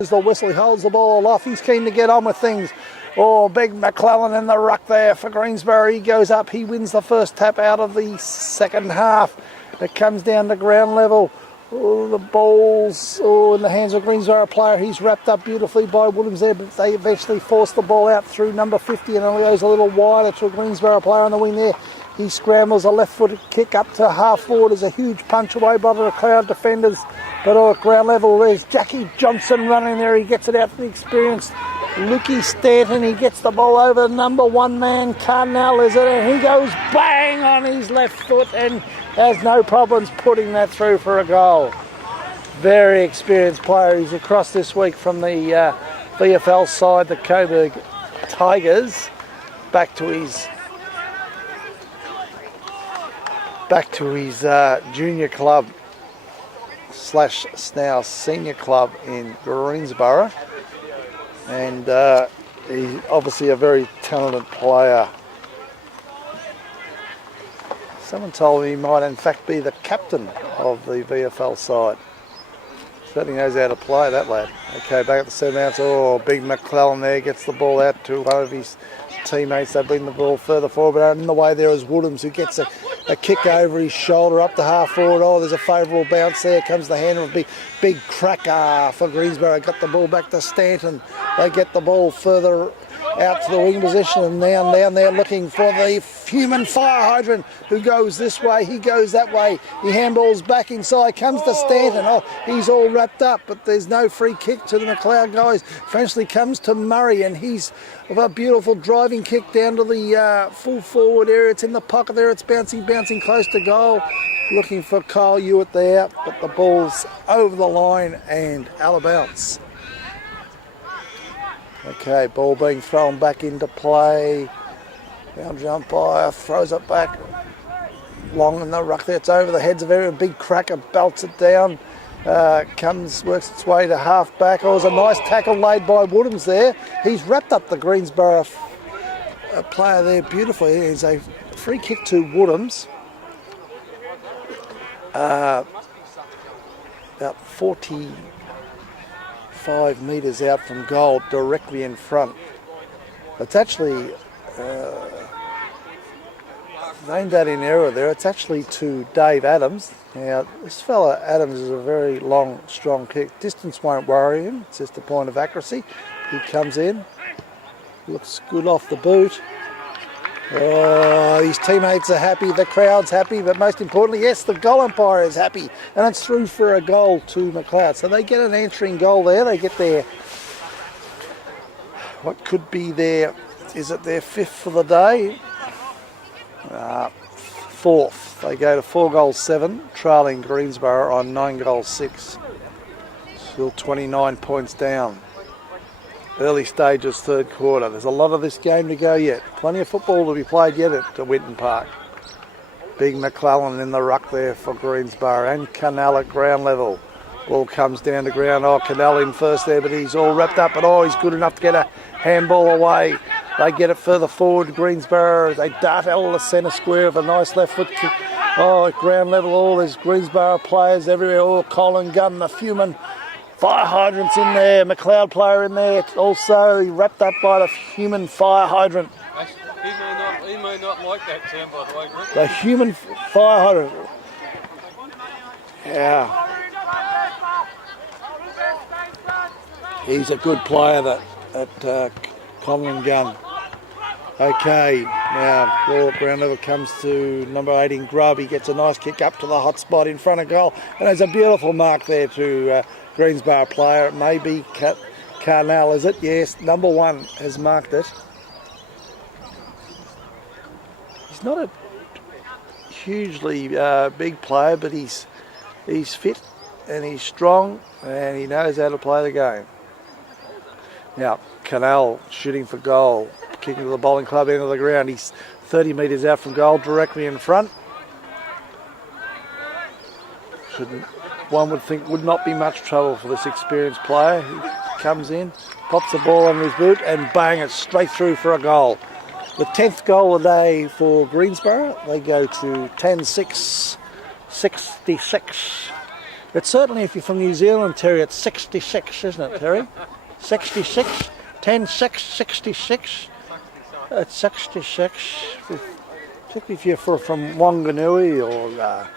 The whistle, he holds the ball aloft, he's keen to get on with things. Oh, big McClellan in the ruck there for Greensborough. He goes up, he wins the first tap out of the second half. It comes down to ground level. Oh, the ball's in the hands of Greensborough player. He's wrapped up beautifully by Williams there, but they eventually force the ball out through number 50 and only goes a little wider to a Greensborough player on the wing there. He scrambles a left-footed kick up to half forward. There's a huge punch away by the crowd defenders. But at ground level, there's Jackie Johnson running there. He gets it out to the experienced Lukey Stanton. He gets the ball over number one man, Carnell, is it? And he goes bang on his left foot and has no problems putting that through for a goal. Very experienced player. He's across this week from the VFL side, the Coburg Tigers, back to his junior club / now senior club in Greensborough, and he's obviously a very talented player. Someone told me he might in fact be the captain of the VFL side. Certainly knows how to play, that lad. Okay, back at the centre bounce. Oh, big McClellan there gets the ball out to one of his teammates. They bring the ball further forward, but in the way there is Woodhams, who gets a kick over his shoulder up to half forward. Oh, there's a favourable bounce there. Comes the hand of a big cracker for Greensborough. Got the ball back to Stanton. They get the ball further out to the wing position, and now down there looking for the human fire hydrant, who goes this way, he goes that way. He handballs back inside, comes to Stanton. Oh, he's all wrapped up, but there's no free kick to the McLeod guys. Eventually comes to Murray, and he's a beautiful driving kick down to the full forward area. It's in the pocket there, it's bouncing close to goal. Looking for Kyle Hewitt there, but the ball's over the line and out of bounds. Okay, ball being thrown back into play. Boundary umpire throws it back long in the ruck there. It's over the heads of everyone. Big cracker belts it down. Works its way to half back. Oh, it was a nice tackle laid by Woodhams there. He's wrapped up the Greensborough player there beautifully. It's a free kick to Woodhams. About 45 metres out from goal, directly in front. It's actually named that in error there. It's actually to Dave Adams. Now, this fella Adams is a very long, strong kick. Distance won't worry him. It's just a point of accuracy. He comes in, looks good off the boot. Oh, his teammates are happy, the crowd's happy, but most importantly, yes, the goal umpire is happy, and it's through for a goal to McLeod. So they get an answering goal there. They get their, what could be their, is it their fifth for the day? Fourth. They go to 4-7, trailing Greensborough on 9-6. Still 29 points down. Early stages, third quarter. There's a lot of this game to go yet. Plenty of football to be played yet at Winton Park. Big McClellan in the ruck there for Greensborough, and Canal at ground level. Ball comes down to ground. Oh, Canal in first there, but he's all wrapped up. But he's good enough to get a handball away. They get it further forward. Greensborough, they dart out of the centre square of a nice left foot kick. Oh, at ground level, there's Greensborough players everywhere. Oh, Colin Gunn, the Fuman. Fire hydrants in there, McLeod player in there. Also wrapped up by the human fire hydrant. He may not like that term, by the way, Rick. The human fire hydrant. Yeah. He's a good player, that Colin Gunn. Okay, now ball ground level comes to number 18, Grubb. He gets a nice kick up to the hot spot in front of goal. And there's a beautiful mark there to Greensborough player. It may be Carnell, is it? Yes, number 1 has marked it. He's not a hugely big player, but he's fit and he's strong and he knows how to play the game. Now, Canal shooting for goal, kicking to the bowling club end of the ground. He's 30 metres out from goal, directly in front. One would think would not be much trouble for this experienced player. He comes in, pops the ball on his boot, and bang, it's straight through for a goal. The 10th goal of the day for Greensborough. They go to 10-6, 66. It's certainly, if you're from New Zealand, Terry, it's 66, isn't it, Terry? 66, 10, 6, 66. It's 66. Particularly if you're from Wanganui or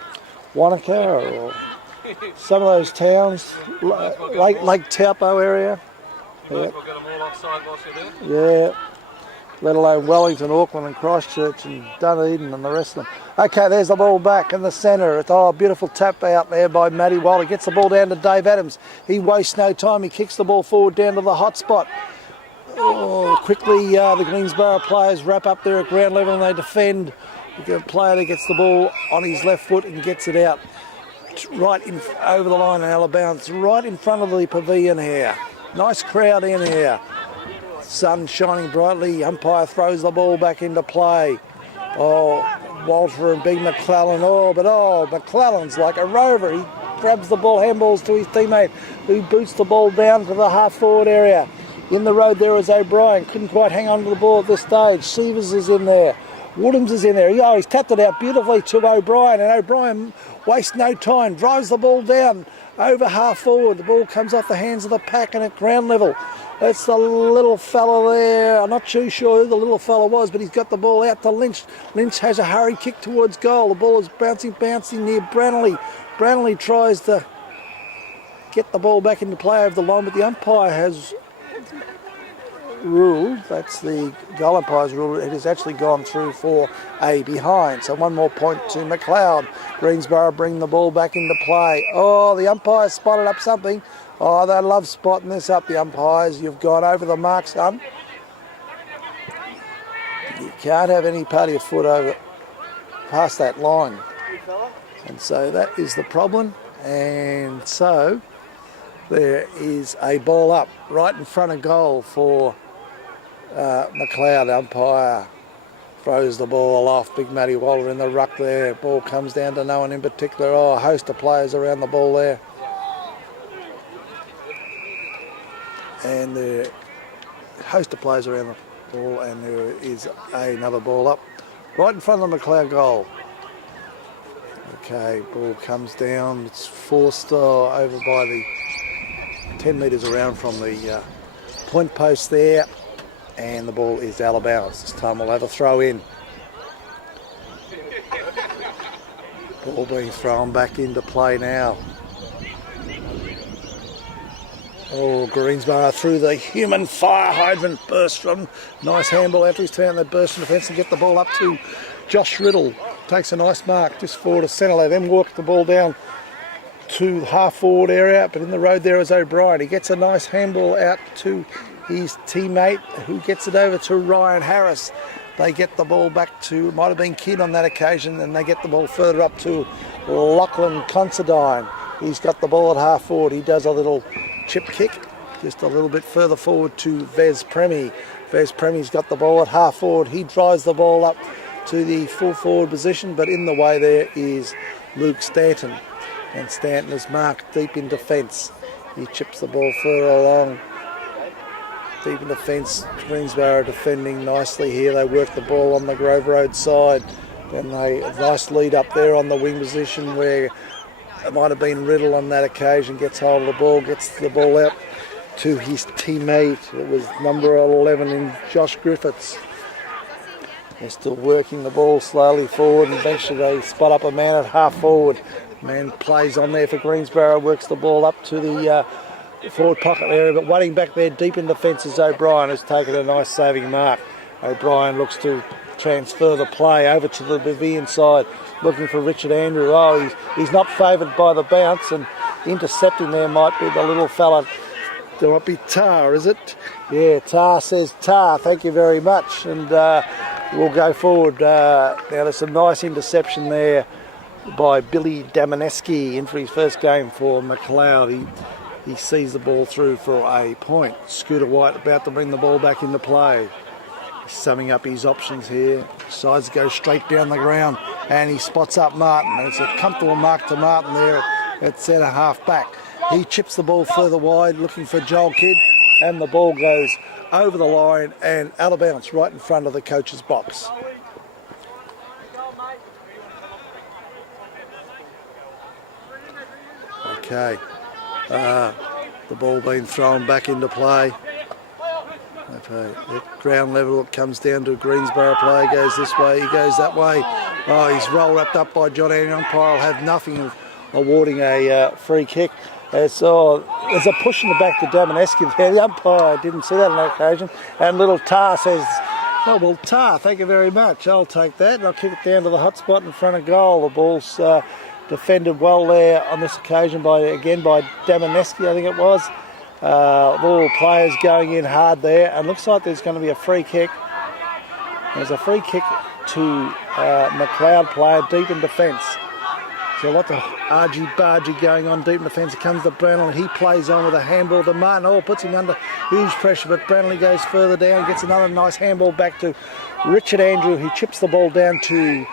Wanaka or some of those towns, Lake Taupo area. We'll get them all offside whilst you're there. Yeah, let alone Wellington, Auckland and Christchurch and Dunedin and the rest of them. Okay, there's the ball back in the centre. It's a beautiful tap out there by Matty Wilder. Gets the ball down to Dave Adams. He wastes no time. He kicks the ball forward down to the hot spot. Oh, quickly the Greensboro players wrap up there at ground level and they defend. The player that gets the ball on his left foot and gets it out right in over the line and out of bounds, right in front of the pavilion here. Nice crowd in here. Sun shining brightly. Umpire throws the ball back into play. Oh, Walter and Big McClellan. McClellan's like a rover. He grabs the ball, handballs to his teammate, who boots the ball down to the half-forward area. In the road there is O'Brien. Couldn't quite hang on to the ball at this stage. Severs is in there. Woodhams is in there. He's tapped it out beautifully to O'Brien, and O'Brien wastes no time, drives the ball down over half forward. The ball comes off the hands of the pack and at ground level. It's the little fella there. I'm not too sure who the little fella was, but he's got the ball out to Lynch. Lynch has a hurry kick towards goal. The ball is bouncing near Branley. Branley tries to get the ball back into play over the line, but the umpire has ruled, that's the goal umpire's rule, it has actually gone through for a behind. So one more point to McLeod. Greensboro bring the ball back into play. Oh, the umpire spotted up something. Oh, they love spotting this up, the umpires. You've gone over the mark, son. You can't have any part of your foot over past that line. And so that is the problem. And so there is a ball up right in front of goal for McLeod. Umpire throws the ball off. Big Matty Waller in the ruck there. Ball comes down to no one in particular. Oh, a host of players around the ball there. And the host of players around the ball, and there is another ball up right in front of the McLeod goal. Okay, ball comes down. It's forced over by the 10 metres around from the point post there, and the ball is out of bounds. This time we'll have a throw in. Ball being thrown back into play now. Oh, Greensboro through the human fire hydrant burst from. Nice handball after his turn. They burst in the fence and get the ball up to Josh Riddle. Takes a nice mark just forward to centre. They then walk the ball down to the half-forward area, but in the road there is O'Brien. He gets a nice handball out to his teammate, who gets it over to Ryan Harris. They get the ball back to, might have been Kidd on that occasion, and they get the ball further up to Lachlan Considine. He's got the ball at half-forward. He does a little chip kick just a little bit further forward to Vez Premi. Vez Premi's got the ball at half-forward. He drives the ball up to the full-forward position, but in the way there is Luke Stanton. And Stanton is marked deep in defence. He chips the ball further along. Deep in defence. Greensboro defending nicely here. They work the ball on the Grove Road side. Then a nice lead up there on the wing position where it might have been Riddle on that occasion. Gets hold of the ball, gets the ball out to his teammate. It was number 11 in Josh Griffiths. They're still working the ball slowly forward, and eventually they spot up a man at half forward. Man plays on there for Greensboro, works the ball up to the forward pocket area, but waiting back there deep in defence is O'Brien, who's taken a nice saving mark. O'Brien looks to transfer the play over to the pavilion side, looking for Richard Andrew. Oh, he's not favoured by the bounce, and intercepting there might be the little fella. There might be Tar, is it? Yeah, Tar says Tar, thank you very much. And we'll go forward. Now there's some nice interception there by Billy Damaneski in for his first game for McLeod. He sees the ball through for a point. Scooter White about to bring the ball back into play. He's summing up his options here. Decides to go straight down the ground, and he spots up Martin. And it's a comfortable mark to Martin there at centre half back. He chips the ball further wide, looking for Joel Kidd, and the ball goes over the line and out of bounds right in front of the coach's box. Okay. The ball being thrown back into play. Okay. At ground level, it comes down to Greensborough player. Goes this way, he goes that way. Oh, he's roll wrapped up by John Andrew. Umpire will have nothing of awarding a free kick. There's a push in the back to Damanescu there. The umpire didn't see that on that occasion. And little Tar says, "Oh, well, Tar, thank you very much. I'll take that and I'll kick it down to the hot spot in front of goal." The ball's defended well there on this occasion by Damanescu, I think it was. All players going in hard there, and looks like there's going to be a free kick. There's a free kick to McLeod player deep in defence. So lots of argy-bargy going on deep in defence. It comes to Brownlee. He plays on with a handball to Martin. Oh, puts him under huge pressure, but Brownlee goes further down, gets another nice handball back to Richard Andrew. He chips the ball down to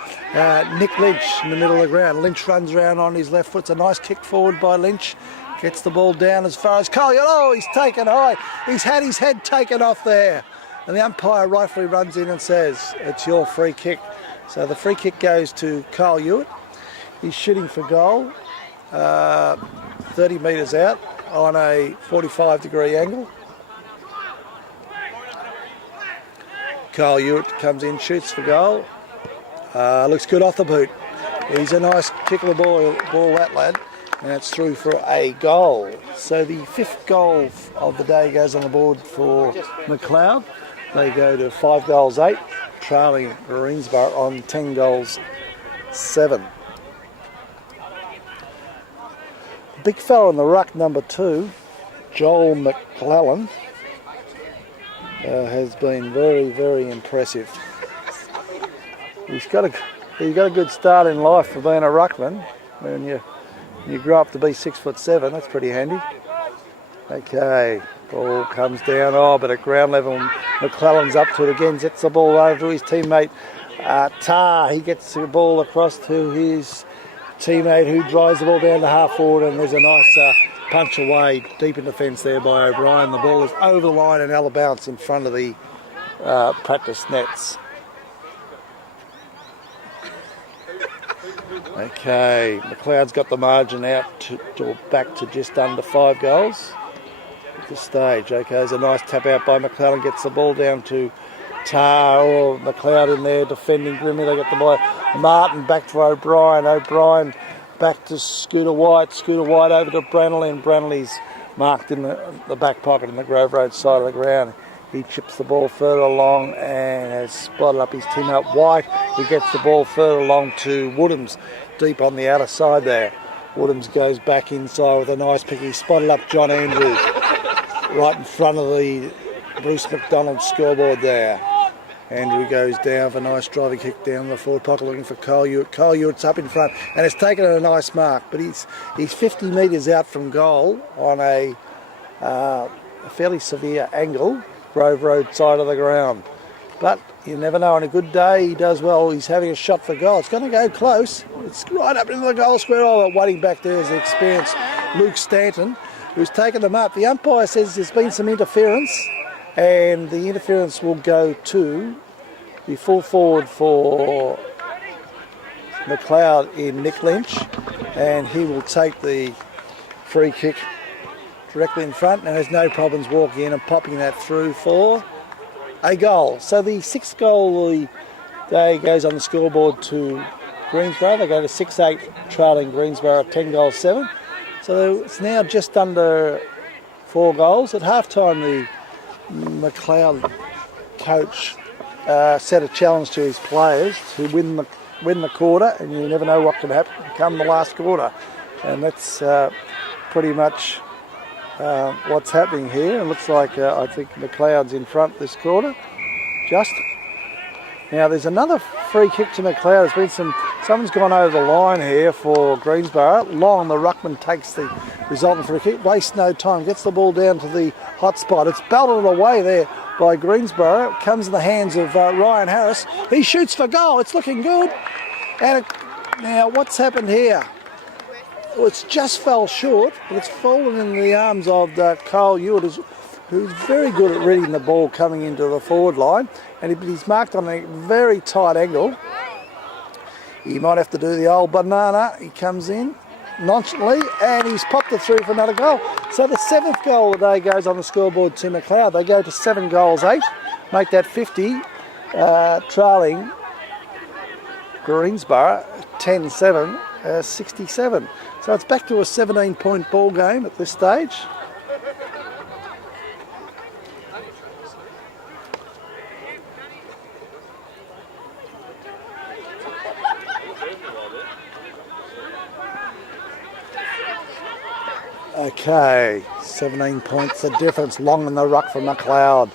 Nick Lynch in the middle of the ground. Lynch runs around on his left foot. It's a nice kick forward by Lynch. Gets the ball down as far as Collier. Oh, he's taken high. He's had his head taken off there. And the umpire rightfully runs in and says, "It's your free kick." So the free kick goes to Carl Hewitt. He's shooting for goal, 30 metres out on a 45-degree angle. Carl Hewitt comes in, shoots for goal. Looks good off the boot. He's a nice kick of the ball that lad. And it's through for a goal. So the 5th goal of the day goes on the board for McLeod. They go to 5 goals 8, trailing Greensborough on 10 goals 7. The big fella in the ruck, number 2, Joel McClellan, has been very, very impressive. He's got a good start in life for being a ruckman. When you grow up to be 6'7", that's pretty handy. Okay, ball comes down. Oh, but at ground level, McClellan's up to it again. Gets the ball over to his teammate Tar. He gets the ball across to his teammate who drives the ball down to half forward, and there's a nice punch away deep in defence there by O'Brien. The ball is over the line and out of bounds in front of the practice nets. Okay, McLeod's got the margin out to back to just under 5 goals at this stage. Okay, there's a nice tap out by McLeod, gets the ball down to Tar, or McLeod in there defending grimly. They get the ball. Martin back to O'Brien. O'Brien back to Scooter White. Scooter White over to Branley, and Branley's marked in the back pocket in the Grove Road side of the ground. He chips the ball further along and has spotted up his teammate White. He gets the ball further along to Woodhams, deep on the outer side there. Woodhams goes back inside with a nice pick. He spotted up John Andrew right in front of the Bruce McDonald scoreboard there. Andrew goes down for a nice driving kick down the forward pocket looking for Kyle Hewitt. Kyle Hewitt's up in front and has taken a nice mark, but he's 50 metres out from goal on a fairly severe angle, Grove Road side of the ground. But you never know, on a good day he does well. He's having a shot for goal. It's going to go close. It's right up into the goal square. Oh, but waiting back there is the experienced Luke Stanton, who's taken them up. The umpire says there's been some interference, and the interference will go to the full forward for McLeod in Nick Lynch, and he will take the free kick directly in front and has no problems walking in and popping that through for a goal. So the 6th goal of the day goes on the scoreboard to Greensborough. They go to 6-8, trailing Greensborough 10 goals 7. So it's now just under 4 goals. At half-time, the McLeod coach set a challenge to his players to win the quarter, and you never know what can happen come the last quarter. And that's pretty much what's happening here. It looks like I think McLeod's in front this quarter. Just now, there's another free kick to McLeod. There's been someone's gone over the line here for Greensborough. Long, the ruckman takes the resultant free kick. Wastes no time. Gets the ball down to the hot spot. It's belted away there by Greensborough. It comes in the hands of Ryan Harris. He shoots for goal. It's looking good. And now, what's happened here? Well, it's just fell short, but it's fallen in the arms of Kyle Hewitt, who's very good at reading the ball coming into the forward line, and he's marked on a very tight angle. He might have to do the old banana. He comes in, nonchalantly, and he's popped it through for another goal. So the 7th goal of the day goes on the scoreboard to McLeod. They go to 7 goals, 8, make that 50, trailing Greensborough 10-7, 67. So it's back to a 17-point ball game at this stage. Okay, 17 points the difference. Long in the ruck for McLeod.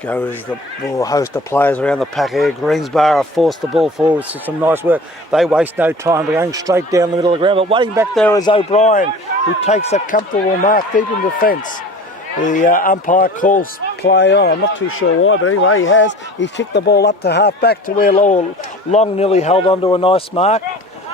Goes the ball, host of players around the pack here. Greensborough have forced the ball forward. Some nice work. They waste no time. We're going straight down the middle of the ground. But waiting back there is O'Brien, who takes a comfortable mark deep in defence. The umpire calls play on. I'm not too sure why, but anyway, he has. He's kicked the ball up to half back to where Long nearly held on to a nice mark.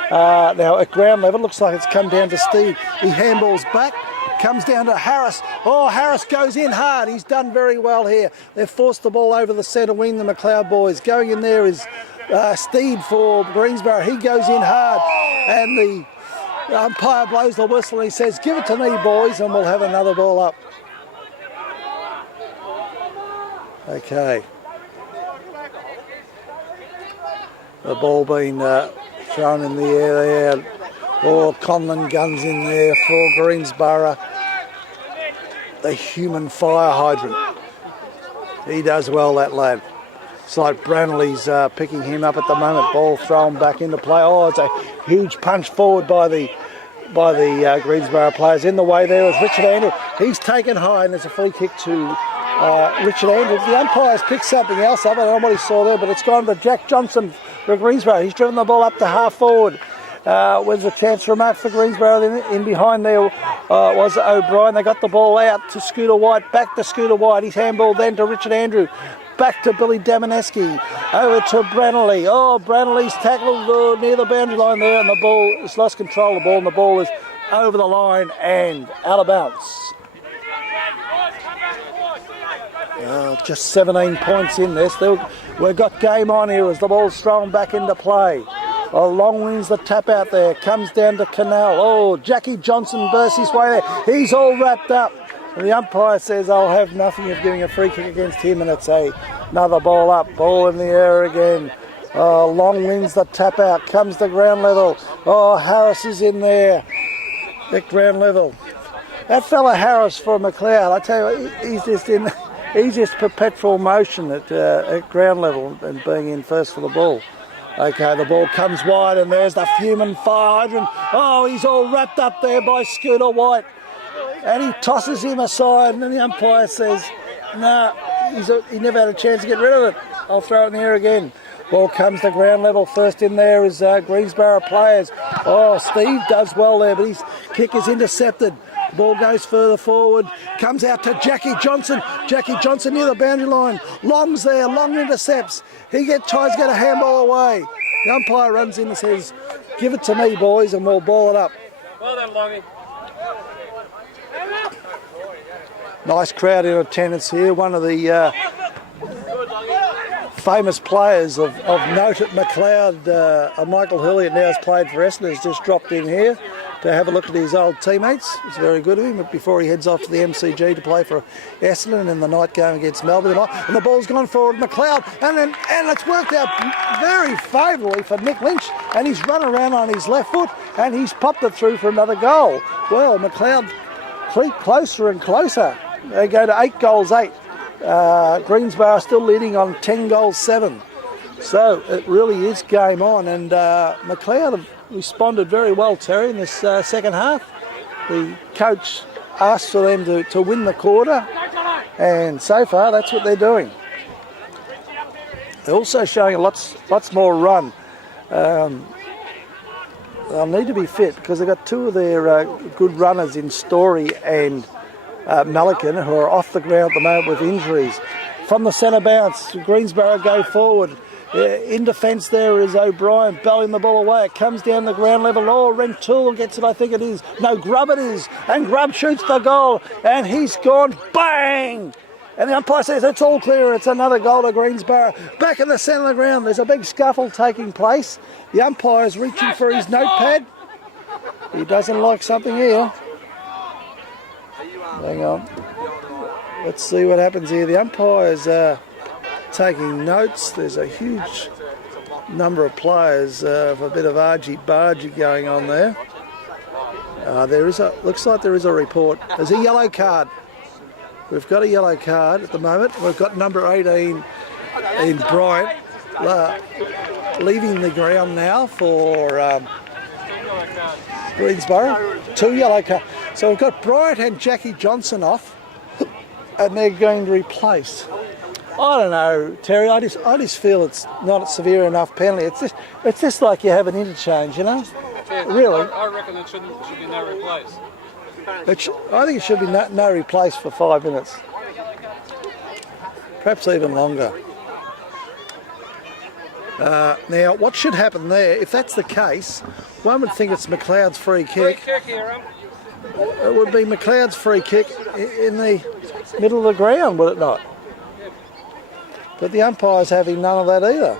Now at ground level, looks like it's come down to Steve. He handballs back, comes down to Harris. Oh, Harris goes in hard. He's done very well here. They've forced the ball over the centre wing, the McLeod boys. Going in there is Steed for Greensborough. He goes in hard, and the umpire blows the whistle and he says, "Give it to me, boys, and we'll have another ball up." Okay. The ball being thrown in the air there. Oh, Conlon guns in there for Greensborough. The human fire hydrant. He does well, that lad. It's like Branley's picking him up at the moment. Ball thrown back into play. Oh, it's a huge punch forward by the Greensborough players. In the way there is Richard Andrew. He's taken high, and there's a free kick to Richard Andrews. The umpire's picked something else up. I don't know what he saw there, but it's gone to Jack Johnson for Greensborough. He's driven the ball up to half forward. With a chance for a mark for Greensborough. In behind there was O'Brien. They got the ball out to Scooter White. Back to Scooter White. He's handball then to Richard Andrew. Back to Billy Damaneski. Over to Branley. Oh, Branley's tackled near the boundary line there, and the ball has lost control of the ball, and the ball is over the line and out of bounds. Just 17 points in this. We've got game on here as the ball's thrown back into play. Oh, Long wins the tap out there. Comes down to Canal. Oh, Jackie Johnson bursts his way there. He's all wrapped up. And the umpire says, "I'll have nothing of giving a free kick against him," and it's another ball up. Ball in the air again. Oh, Long wins the tap out. Comes to ground level. Oh, Harris is in there at ground level. That fella Harris for McLeod, I tell you, he's just perpetual motion at ground level and being in first for the ball. Okay, the ball comes wide, and there's the human fire hydrant. Oh, he's all wrapped up there by Scooter White. And he tosses him aside, and then the umpire says, "No, he never had a chance to get rid of it. I'll throw it in the air again." Ball comes to ground level. First in there is Greensborough players. Oh, Steve does well there, but his kick is intercepted. Ball goes further forward, comes out to Jackie Johnson. Jackie Johnson near the boundary line. Long's there, Long intercepts. He tries to get a handball away. The umpire runs in and says, "Give it to me, boys, and we'll ball it up." Well done, Longy. Nice crowd in attendance here. One of the famous players of note at McLeod, Michael Hilliard, now has played for Essendon, has just dropped in here to have a look at his old teammates. It's very good of him, but before he heads off to the MCG to play for Essendon in the night game against Melbourne. And the ball's gone forward, McLeod, and it's worked out very favourably for Nick Lynch, and he's run around on his left foot, and he's popped it through for another goal. Well, McLeod creep closer and closer. They go to 8 goals, 8. Greensborough still leading on 10 goals, 7. So it really is game on, and McLeod have responded very well, Terry, in this second half. The coach asked for them to win the quarter, and so far that's what they're doing. They're also showing lots more run. They'll need to be fit because they've got 2 of their good runners in Story and Melican, who are off the ground at the moment with injuries. From the centre bounce, Greensborough go forward. In defence there is O'Brien belling the ball away. It comes down the ground level. Oh, Rentoul gets it, I think it is. No, Grubb it is. And Grubb shoots the goal. And he's gone bang! And the umpire says it's all clear. It's another goal to Greensborough. Back in the centre of the ground, there's a big scuffle taking place. The umpire's reaching for his notepad. He doesn't like something here. Hang on. Let's see what happens here. The umpire's taking notes. There's a huge number of players for a bit of argy-bargy going on there. Looks like there is a report. There's a yellow card. We've got a yellow card at the moment. We've got number 18 in Bryant leaving the ground now for Greensborough. 2 yellow cards. So we've got Bryant and Jackie Johnson off, and they're going to replace. I don't know, Terry. I just feel it's not a severe enough penalty. It's just like you have an interchange, you know. Yeah, Really. I reckon it should be no replace. I think it should be no replace for 5 minutes, perhaps even longer. Now, what should happen there? If that's the case, one would think it's McLeod's free kick. Free kick here, It would be McLeod's free kick in the middle of the ground, would it not? But the umpire's having none of that either.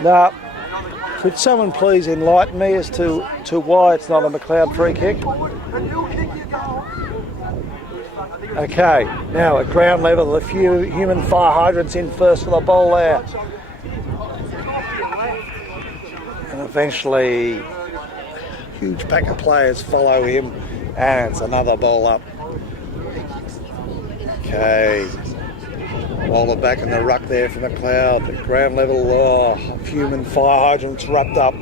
No. Could someone please enlighten me as to why it's not a McLeod free kick? Okay, now at ground level, a few human fire hydrants in first for the ball there. And eventually, a huge pack of players follow him, and it's another ball up. Okay, Waller back in the ruck there for McLeod. At ground level, human fire hydrants rubbed up.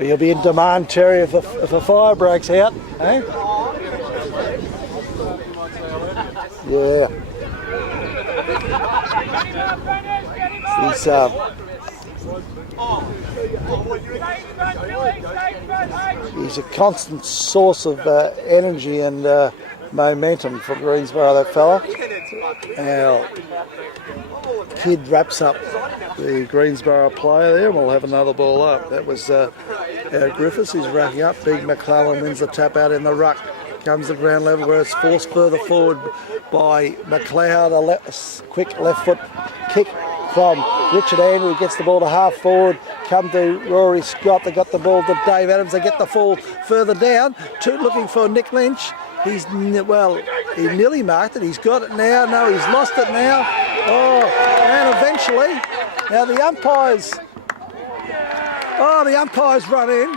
You'll be in demand, Terry, if a fire breaks out, eh? Yeah. He's a constant source of energy and momentum for Greensborough, that fella. Our kid wraps up the Greensborough player there, and we'll have another ball up. That was Griffiths, who's racking up. Big McClellan wins the tap out in the ruck. Comes the ground level where it's forced further forward by McLeod. A quick left foot kick from Richard Andrew. Gets the ball to half forward. Come to Rory Scott. They got the ball to Dave Adams. They get the ball further down. Looking for Nick Lynch. He nearly marked it. He's got it now. No, he's lost it now. And eventually, now the umpires run in.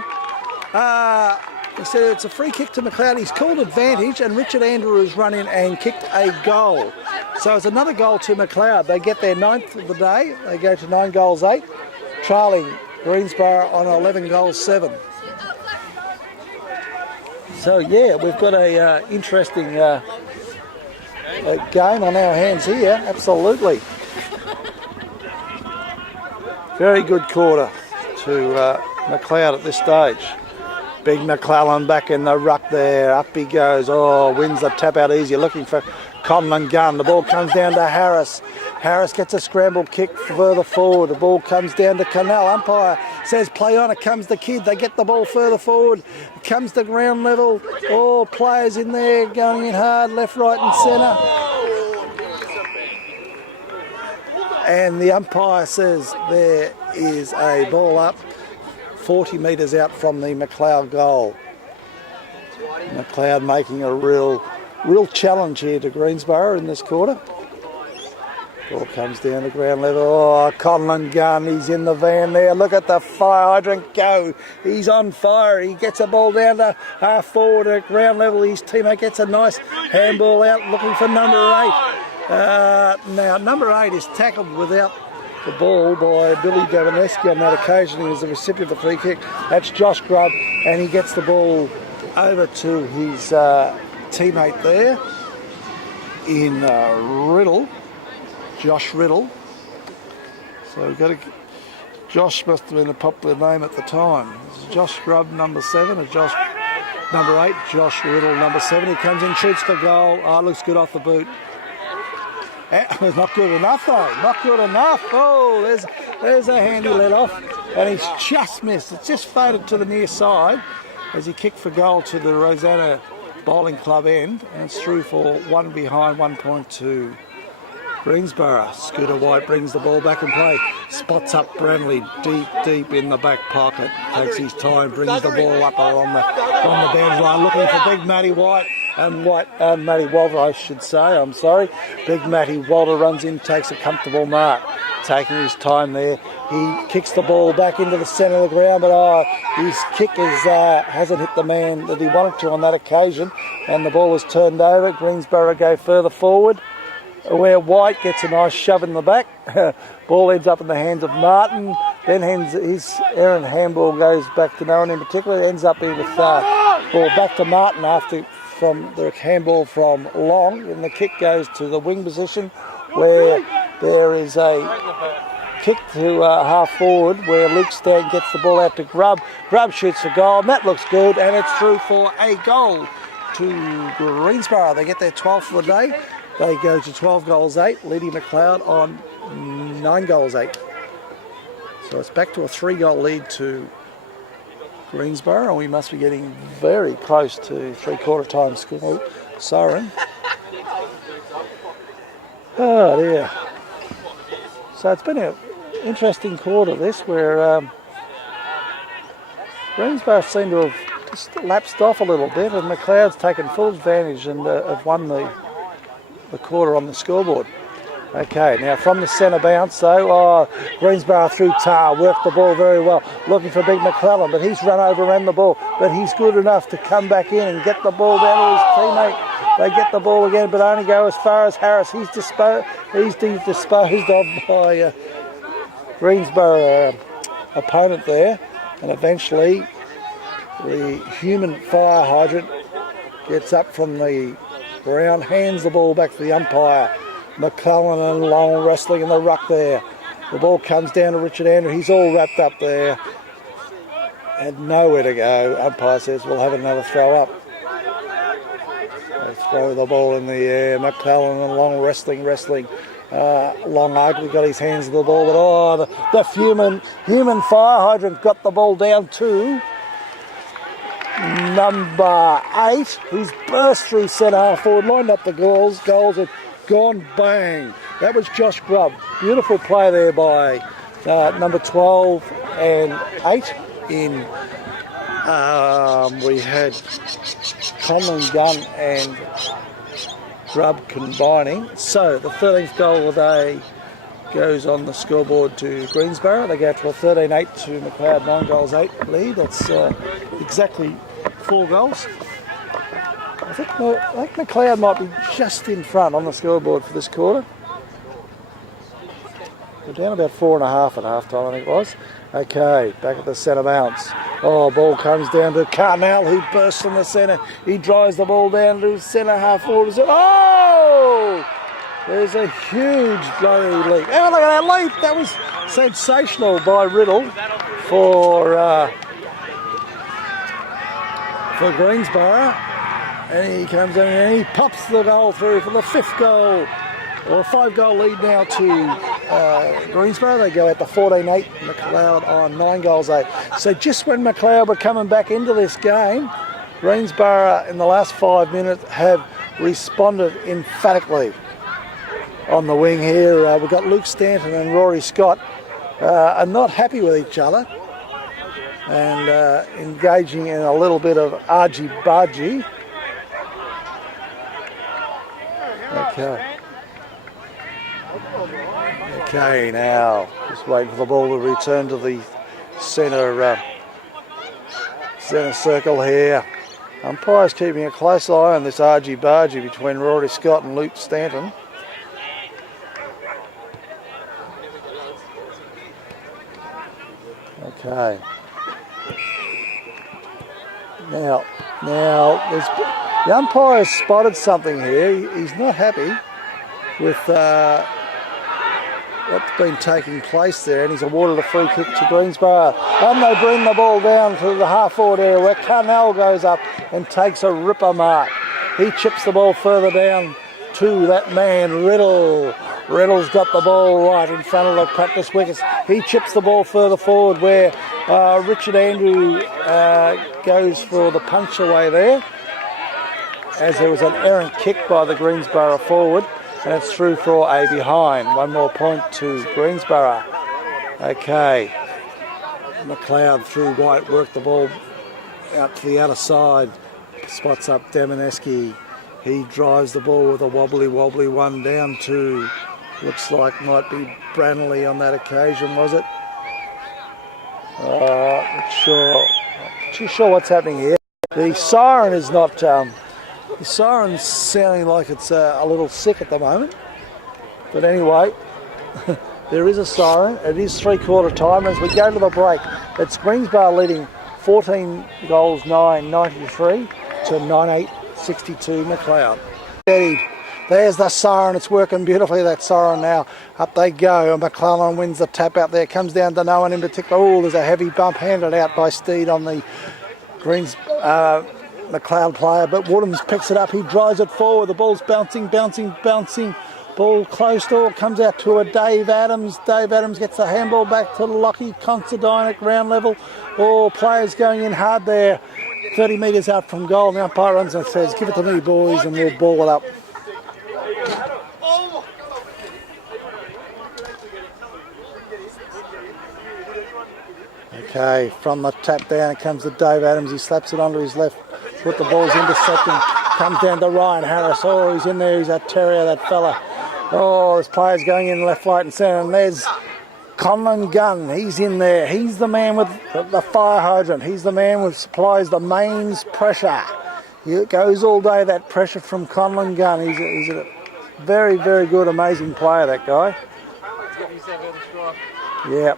He said it's a free kick to McLeod. He's called advantage, and Richard Andrew has run in and kicked a goal. So it's another goal to McLeod. They get their 9th of the day. They go to 9 goals 8, trailing Greensborough on 11 goals 7. So yeah, we've got a interesting game on our hands here. Absolutely. Very good quarter to McLeod at this stage. Big McClellan back in the ruck there. Up he goes. Wins the tap out easy. Looking for Conlon Gunn. The ball comes down to Harris. Harris gets a scramble kick further forward. The ball comes down to Canal. Umpire says play on. It comes the kid. They get the ball further forward. It comes to ground level. All players in there going in hard, left, right and centre. And the umpire says there is a ball up 40 metres out from the McLeod goal. McLeod making a real challenge here to Greensborough in this quarter. Ball comes down to ground level. Conlon Gunn, he's in the van there. Look at the fire hydrant go. He's on fire. He gets a ball down to half forward at ground level. His teammate gets a nice handball out looking for number 8. Now, number 8 is tackled without the ball by Billy Davaneski on that occasion. He was the recipient of the free kick. That's Josh Grubb, and he gets the ball over to his teammate there in Riddle, Josh Riddle. So we've got Josh must have been a popular name at the time. It's Josh Grubb, number 7, or Josh number 8, Josh Riddle, number 7. He comes in, shoots the goal. Looks good off the boot. It's not good enough though, not good enough. There's a handy let off, and he's just missed. It's just faded to the near side as he kicked for goal to the Rosanna Bowling Club end, and it's through for 1 behind, 1 point to Greensborough. Scooter White brings the ball back in play. Spots up Branley deep in the back pocket. Takes his time, brings the ball up on the boundary line, looking for big Matty White. Matty Walter, I should say. I'm sorry. Big Matty Walter runs in, takes a comfortable mark, taking his time there. He kicks the ball back into the centre of the ground, but his kick hasn't hit the man that he wanted to on that occasion, and the ball is turned over. Greensborough go further forward, where White gets a nice shove in the back. Ball ends up in the hands of Martin. Then his errant handball goes back to no one in particular. It ends up being with ball back to Martin from the handball from Long, and the kick goes to the wing position, where there is a kick to half forward, where Luke Stanton gets the ball out to Grubb. Grubb shoots a goal, and that looks good, and it's through for a goal to Greensborough. They get their 12th for the day. They go to 12 goals 8. Liddy McLeod on 9 goals 8. So it's back to a 3-goal lead to Greensborough, and we must be getting very close to three-quarter time score siren. Oh dear. So it's been an interesting quarter this, where Greensborough seem to have just lapsed off a little bit, and McLeod's taken full advantage and have won the quarter on the scoreboard. Okay, now from the centre bounce though, Greensborough through Tar, worked the ball very well, looking for Big McClellan, but he's run over and the ball, but he's good enough to come back in and get the ball down to his teammate. They get the ball again, but only go as far as Harris. He's disposed of by Greensborough opponent there, and eventually the human fire hydrant gets up from the ground, hands the ball back to the umpire. McClellan and Long wrestling in the ruck there. The ball comes down to Richard Andrew. He's all wrapped up there. Had nowhere to go. Umpire says we'll have another throw up. They throw the ball in the air. McClellan and Long wrestling. Long ugly got his hands on the ball, but the human fire hydrant got the ball down to number 8. He's burst through centre half forward, lined up the goals had gone bang. That was Josh Grubb. Beautiful play there by number 12 and 8 in we had Conlon, Gunn and Grubb combining. So the 13th goal of the day goes on the scoreboard to Greensborough. They go to a 13-8 to McLeod, 9 goals 8 lead. That's exactly 4 goals. I think McLeod might be just in front on the scoreboard for this quarter. We're down about 4.5 at half time, I think it was. Okay, back at the centre bounce. Ball comes down to Carnell, who bursts from the centre. He drives the ball down to centre half forward. There's a huge bloody leap. Oh, look at that leap. That was sensational by Riddle for Greensborough. And he comes in and he pops the goal through for the 5th goal. Or a 5-goal lead now to Greensborough. They go at the 14-8. McLeod on 9 goals 8. So just when McLeod were coming back into this game, Greensborough in the last 5 minutes have responded emphatically. On the wing here, we've got Luke Stanton and Rory Scott are not happy with each other and engaging in a little bit of argy-bargy. Okay, now just waiting for the ball to return to the centre circle here. Umpire's keeping a close eye on this argy-bargy between Rory Scott and Luke Stanton. Okay. Now, the umpire has spotted something here. He's not happy with what's been taking place there, and he's awarded a free kick to Greensborough. And they bring the ball down to the half-forward area where Carnell goes up and takes a ripper mark. He chips the ball further down to that man, Riddle. Riddle's got the ball right in front of the practice wickets. He chips the ball further forward where Richard Andrew goes for the punch away there, as there was an errant kick by the Greensborough forward. And it's through for a behind. One more point to Greensborough. Okay. McLeod through White, worked the ball out to the outer side. Spots up Demineski. He drives the ball with a wobbly one down to, looks like might be Branley on that occasion, was it? Not too sure what's happening here. The siren is not, the siren's sounding like it's a little sick at the moment. But anyway, there is a siren. It is three-quarter time as we go to the break. It's Greensborough leading 14 goals 9-93 to 9-8-62 McLeod. There's the siren. It's working beautifully, that siren now. Up they go. McClellan wins the tap out there. Comes down to no one in particular. Oh, there's a heavy bump handed out by Steed on the McLeod player. But Woodhams picks it up. He drives it forward. The ball's bouncing. Ball close to it. Comes out to a Dave Adams. Dave Adams gets the handball back to Lockie Considine at ground level. Oh, players going in hard there. 30 metres out from goal. The umpire runs and says, give it to me, boys, and we'll ball it up. Okay, from the tap down, it comes to Dave Adams. He slaps it onto his left foot. The ball's intercepting. Comes down to Ryan Harris. Oh, he's in there. He's a terrier, that fella. Oh, there's players going in left, right and centre. And there's Conlon Gunn. He's in there. He's the man with the fire hydrant. He's the man who supplies the mains pressure. It goes all day, that pressure from Conlon Gunn. He's a very, very good, amazing player, that guy. Yeah.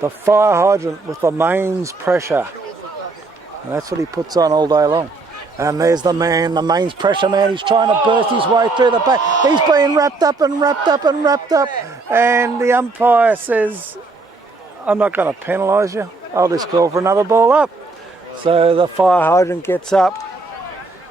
The fire hydrant with the mains pressure. And that's what he puts on all day long. And there's the man, the mains pressure man. He's trying to burst his way through the back. He's being wrapped up. And the umpire says, I'm not going to penalise you. I'll just call for another ball up. So the fire hydrant gets up,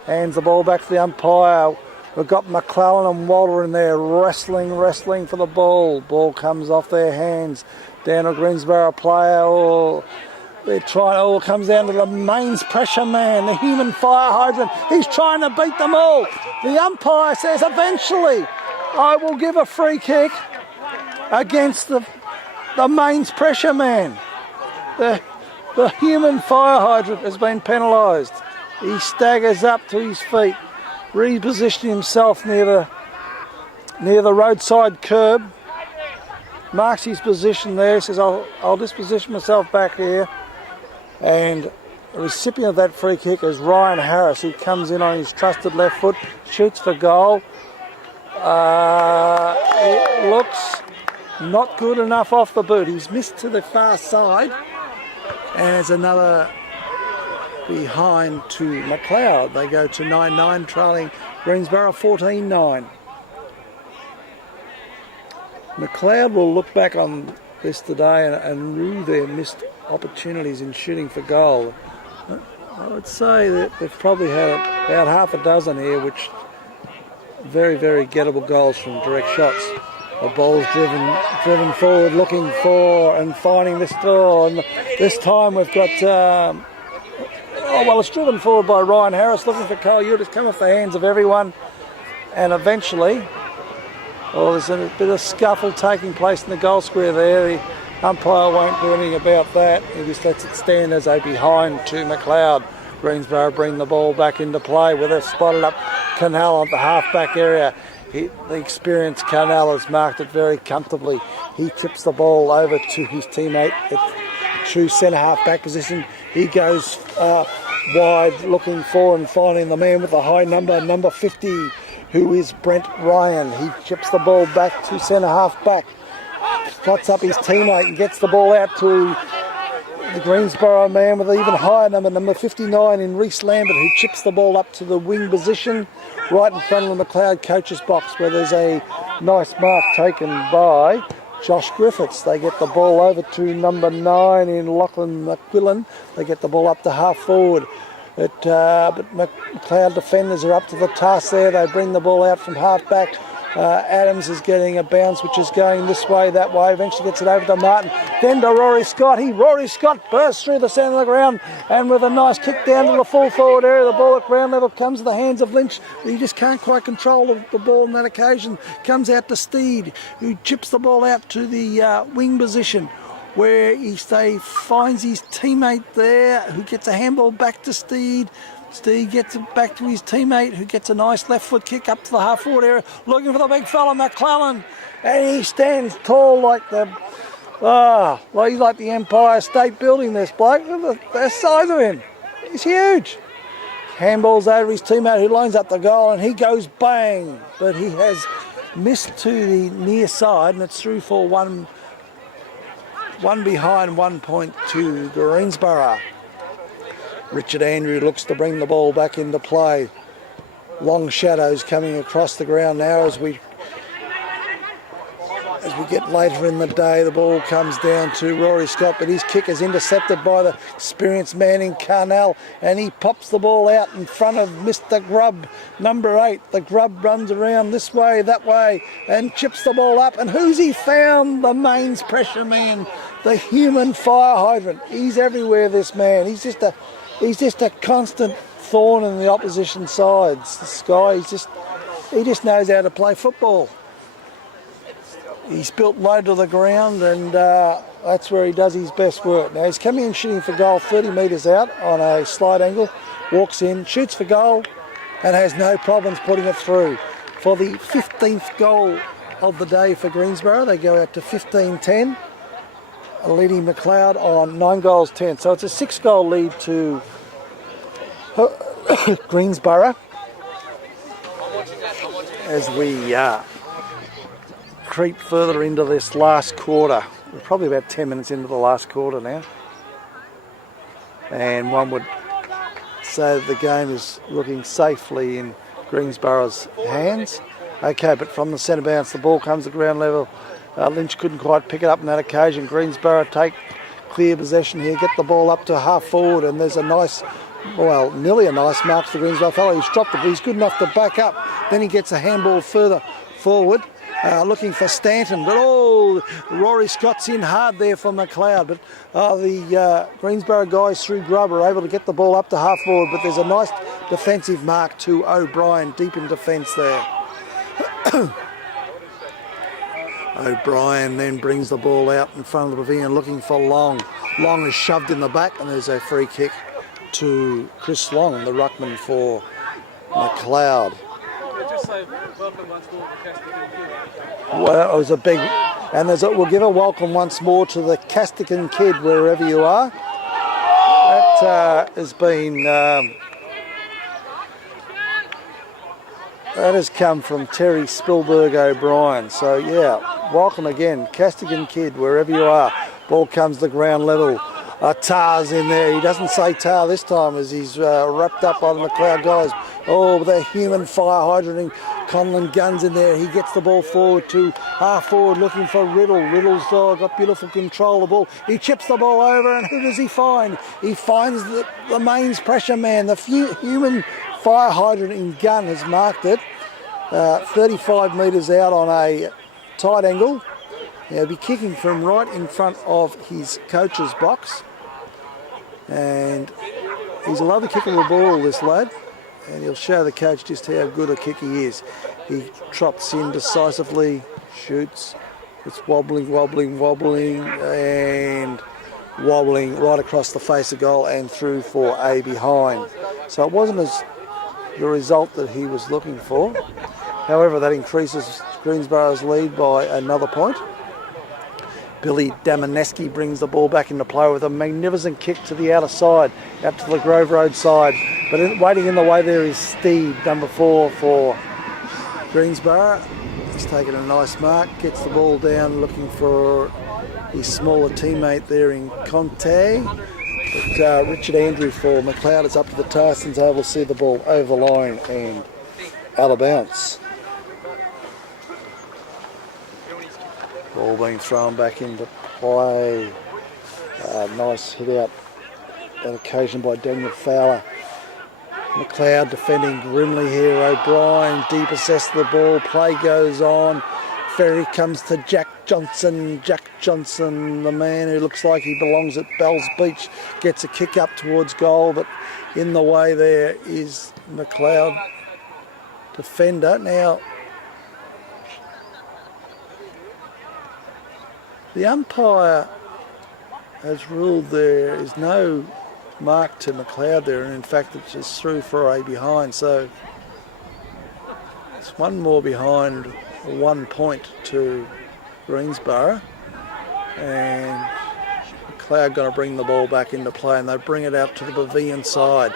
hands the ball back to the umpire. We've got McClellan and Walter in there wrestling for the ball. Ball comes off their hands. Down a Greensborough player. Oh, they're trying. Oh, it comes down to the mains pressure man, the human fire hydrant. He's trying to beat them all. The umpire says, eventually, I will give a free kick against the mains pressure man. The human fire hydrant has been penalised. He staggers up to his feet, repositioning himself near the roadside curb. Marks his position there, says, I'll just position myself back here. And the recipient of that free kick is Ryan Harris, who comes in on his trusted left foot, shoots for goal. It looks not good enough off the boot. He's missed to the far side. And it's another behind to McLeod. They go to 9-9, trailing Greensborough 14-9. McLeod will look back on this today and rue their missed opportunities in shooting for goal. I would say that they've probably had about half a dozen here, which very, very gettable goals from direct shots. The ball's driven forward, looking for and finding this door. And this time we've got, it's driven forward by Ryan Harris, looking for Cole Hewitt. It's come off the hands of everyone. And eventually, there's a bit of scuffle taking place in the goal square there. The umpire won't do anything about that. He just lets it stand as a behind to McLeod. Greensborough bring the ball back into play with a spotted up Canal at the half-back area. The experienced Canal has marked it very comfortably. He tips the ball over to his teammate at true centre half-back position. He goes wide, looking for and finding the man with the high number 50, who is Brent Ryan. He chips the ball back to centre half-back, spots up his teammate and gets the ball out to the Greensborough man with an even higher number 59 in Reece Lambert, who chips the ball up to the wing position right in front of the McLeod coach's box, where there's a nice mark taken by Josh Griffiths. They get the ball over to number 9 in Lachlan McQuillan. They get the ball up to half forward. But McLeod defenders are up to the task there. They bring the ball out from half back. Adams is getting a bounce which is going this way, that way, eventually gets it over to Martin, then to Rory Scott. Rory Scott bursts through the centre of the ground and with a nice kick down to the full forward area, the ball at ground level comes to the hands of Lynch. He just can't quite control the ball on that occasion. Comes out to Steed, who chips the ball out to the wing position, where he finds his teammate there, who gets a handball back to Steed. Steed gets it back to his teammate, who gets a nice left foot kick up to the half-forward area, looking for the big fella, McClellan. And he stands tall like he's like the Empire State Building, this bloke. Look at the size of him. He's huge. Handballs over his teammate, who lines up the goal, and he goes bang. But he has missed to the near side, and it's through for one behind, 1 point to Greensborough. Richard Andrew looks to bring the ball back into play. Long shadows coming across the ground now as we get later in the day. The ball comes down to Rory Scott, but his kick is intercepted by the experienced man in Carnell, and he pops the ball out in front of Mr. Grubb, number 8. The Grubb runs around this way, that way, and chips the ball up. And who's he found? The mains pressure man, the human fire hydrant. He's everywhere, this man. He's just a constant thorn in the opposition sides. This guy, he just knows how to play football. He's built low to the ground, and that's where he does his best work. Now he's coming in shooting for goal 30 metres out on a slide angle, walks in, shoots for goal, and has no problems putting it through. For the 15th goal of the day for Greensborough, they go out to 15-10. Leading McLeod on 9 goals 10. So it's a 6-goal lead to Greensborough as we creep further into this last quarter. We're probably about 10 minutes into the last quarter now, and one would say that the game is looking safely in Greensborough's hands. Okay, but from the centre bounce, the ball comes to ground level. Lynch couldn't quite pick it up on that occasion. Greensborough take clear possession here, get the ball up to half forward, and there's a nice, well, nearly a nice mark for the Greensborough fellow. He's dropped it, but he's good enough to back up. Then he gets a handball further forward, looking for Stanton. But Rory Scott's in hard there for McLeod. But the Greensborough guys through Grubb are able to get the ball up to half forward. But there's a nice defensive mark to O'Brien deep in defence there. O'Brien then brings the ball out in front of the pavilion looking for Long. Long is shoved in the back, and there's a free kick to Chris Long, the ruckman for McLeod. Just say welcome once more to Castigan Kid. Well, it was a big, and we'll give a welcome once more to the Castigan Kid wherever you are. That has been, that has come from Terry Spielberg O'Brien. So yeah, welcome again, Castigan Kid wherever you are. Ball comes to ground level. Tar's in there. He doesn't say Tar this time as he's wrapped up by the McLeod guys. Oh, the human fire hydrant. Conlon Guns in there. He gets the ball forward to half forward looking for Riddle. Riddle's got beautiful control of the ball. He chips the ball over, and who does he find? He finds the mains pressure man. The human fire hydrant in Gun has marked it. 35 metres out on a tight angle. He'll be kicking from right in front of his coach's box. And he's a lovely kick of the ball, this lad. And he'll show the coach just how good a kick he is. He trots in decisively, shoots. It's wobbling, and wobbling right across the face of goal and through for a behind. So it wasn't the result that he was looking for. However, that increases Greensborough's lead by another point. Billy Damaneski brings the ball back into play with a magnificent kick to the outer side, out to the Grove Road side. But waiting in the way there is Steve, number 4 for Greensborough. He's taken a nice mark, gets the ball down, looking for his smaller teammate there in Conte. But Richard Andrew for McLeod is up to the task and is able to see the ball over the line and out of bounds. Ball being thrown back into play. Nice hit out, that occasion by Daniel Fowler. McLeod defending grimly here. O'Brien depossessed the ball. Play goes on. Ferry comes to Jack Johnson. Jack Johnson, the man who looks like he belongs at Bells Beach, gets a kick up towards goal, but in the way there is McLeod defender. Now, the umpire has ruled there is no mark to McLeod there, and in fact it's just through for a behind, so it's one more behind, 1 point to Greensborough, and McLeod going to bring the ball back into play, and they bring it out to the pavilion side.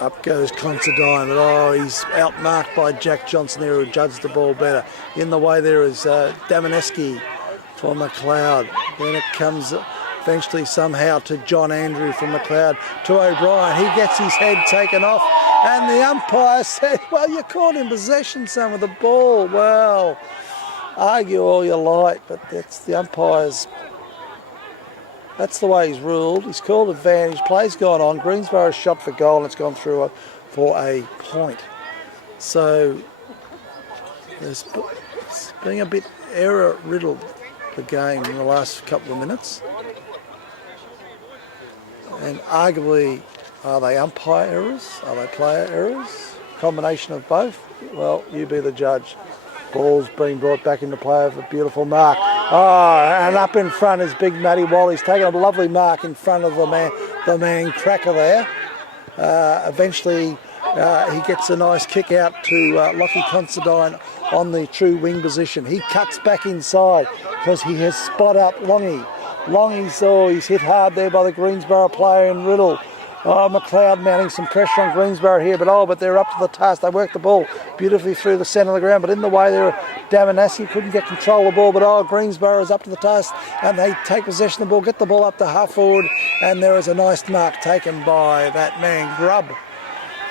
Up goes Considine, but he's outmarked by Jack Johnson there, who judged the ball better. In the way there is Damaneski for McLeod. Then it comes eventually somehow to John Andrew from McLeod to O'Brien. He gets his head taken off, and the umpire said, well, you caught in possession, son, with the ball. Well, argue all you like, but that's the umpire's, that's the way he's ruled. He's called advantage. Play's gone on. Greensborough's shot for goal, and it's gone through for a point. So there's been a bit error-riddled, the game, in the last couple of minutes. And arguably, are they umpire errors? Are they player errors? Combination of both? Well, you be the judge. Ball's being brought back into play with a beautiful mark. And up in front is big Matty Wall. He's taken a lovely mark in front of the man Cracker there. Eventually, he gets a nice kick out to Lockie Considine on the true wing position. He cuts back inside because he has spot up Longy. He's hit hard there by the Greensborough player in Riddle. McLeod mounting some pressure on Greensborough here, but they're up to the task. They work the ball beautifully through the centre of the ground, but in the way there, Damaneski couldn't get control of the ball, but Greensborough is up to the task, and they take possession of the ball, get the ball up to half forward, and there is a nice mark taken by that man Grubb.